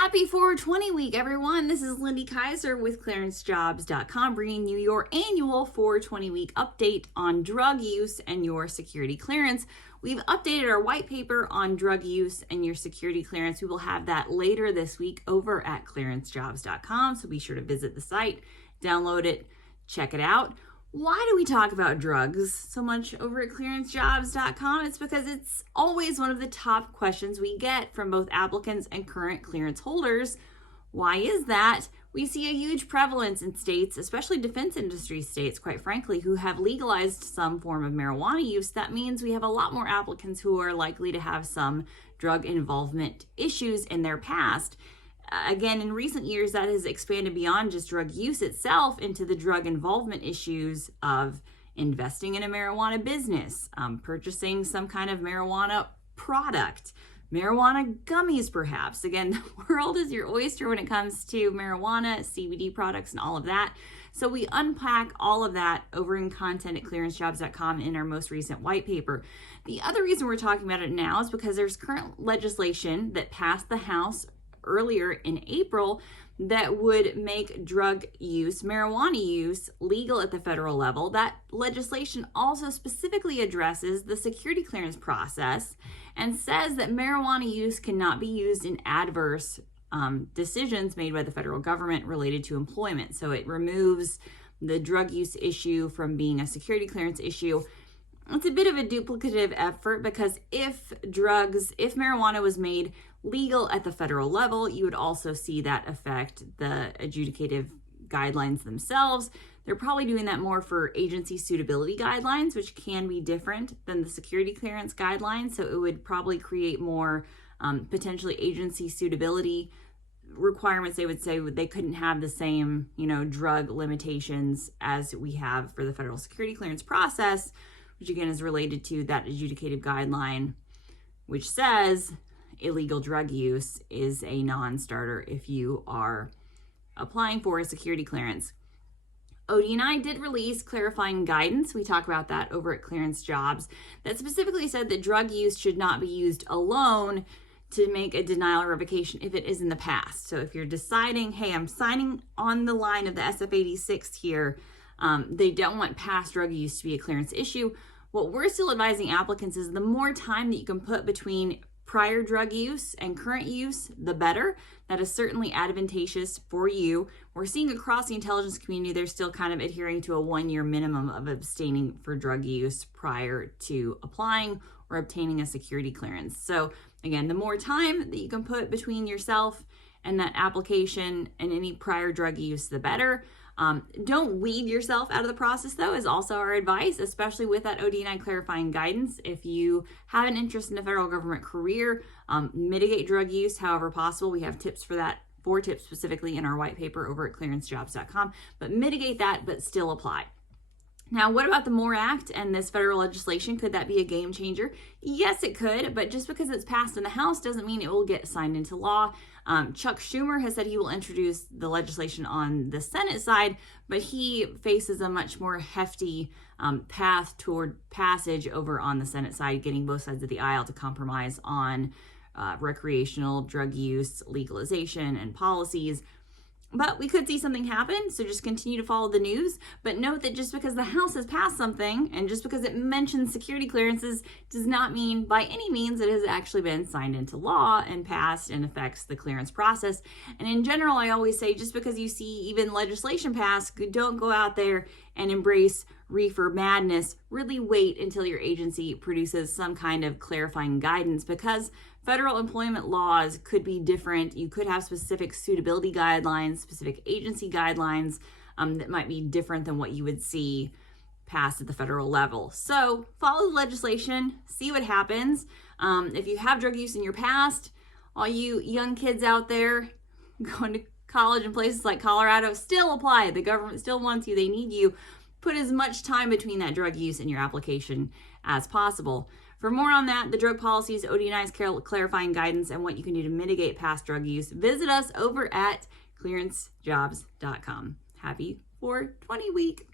Happy 420 week, everyone. This is Lindy Kaiser with clearancejobs.com, bringing you your annual 420 week update on drug use and your security clearance. We've updated our white paper on drug use and your security clearance. We will have that later this week over at clearancejobs.com, so be sure to visit the site, download it, check it out. Why do we talk about drugs so much over at clearancejobs.com? It's because it's always one of the top questions we get from both applicants and current clearance holders. Why is that? We see a huge prevalence in states, especially defense industry states, quite frankly, who have legalized some form of marijuana use. That means we have a lot more applicants who are likely to have some drug involvement issues in their past. Again, in recent years, that has expanded beyond just drug use itself into the drug involvement issues of investing in a marijuana business, purchasing some kind of marijuana product, marijuana gummies, perhaps. Again, the world is your oyster when it comes to marijuana, CBD products, and all of that. So we unpack all of that over in content at clearancejobs.com in our most recent white paper. The other reason we're talking about it now is because there's current legislation that passed the House earlier in April that would make drug use, marijuana use, legal at the federal level. That legislation also specifically addresses the security clearance process and says that marijuana use cannot be used in adverse decisions made by the federal government related to employment. So it removes the drug use issue from being a security clearance issue. It's a bit of a duplicative effort because if marijuana was made legal at the federal level, you would also see that affect the adjudicative guidelines themselves. They're probably doing that more for agency suitability guidelines, which can be different than the security clearance guidelines. So it would probably create more potentially agency suitability requirements. They would say they couldn't have the same, drug limitations as we have for the federal security clearance process, which again is related to that adjudicative guideline, which says illegal drug use is a non-starter if you are applying for a security clearance. OD&I did release clarifying guidance. We talk about that over at Clearance Jobs that specifically said that drug use should not be used alone to make a denial or revocation if it is in the past. So if you're deciding, hey, I'm signing on the line of the SF-86 here, they don't want past drug use to be a clearance issue. What we're still advising applicants is the more time that you can put between prior drug use and current use, the better. That is certainly advantageous for you. We're seeing across the intelligence community, they're still kind of adhering to a 1-year minimum of abstaining for drug use prior to applying or obtaining a security clearance. So again, the more time that you can put between yourself and that application and any prior drug use, the better. Don't weed yourself out of the process, though, is also our advice, especially with that OD&I clarifying guidance. If you have an interest in a federal government career, mitigate drug use however possible. We have tips for that, 4 tips specifically in our white paper over at clearancejobs.com. But mitigate that, but still apply. Now, what about the MORE Act and this federal legislation? Could that be a game changer? Yes, it could, but just because it's passed in the House doesn't mean it will get signed into law. Chuck Schumer has said he will introduce the legislation on the Senate side, but he faces a much more hefty path toward passage over on the Senate side, getting both sides of the aisle to compromise on recreational drug use, legalization, and policies. But we could see something happen, so just continue to follow the news. But note that just because the House has passed something and just because it mentions security clearances does not mean by any means it has actually been signed into law and passed and affects the clearance process. And in general, I always say just because you see even legislation passed, don't go out there and embrace reefer madness. Really wait until your agency produces some kind of clarifying guidance, because federal employment laws could be different. You could have specific suitability guidelines, specific agency guidelines that might be different than what you would see passed at the federal level. So follow the legislation, see what happens. If you have drug use in your past, all you young kids out there going to college in places like Colorado, still apply. The government still wants you. They need you. Put as much time between that drug use and your application as possible. For more on that, the drug policies, OD&I's clarifying guidance, and what you can do to mitigate past drug use, visit us over at clearancejobs.com. Happy 420 week.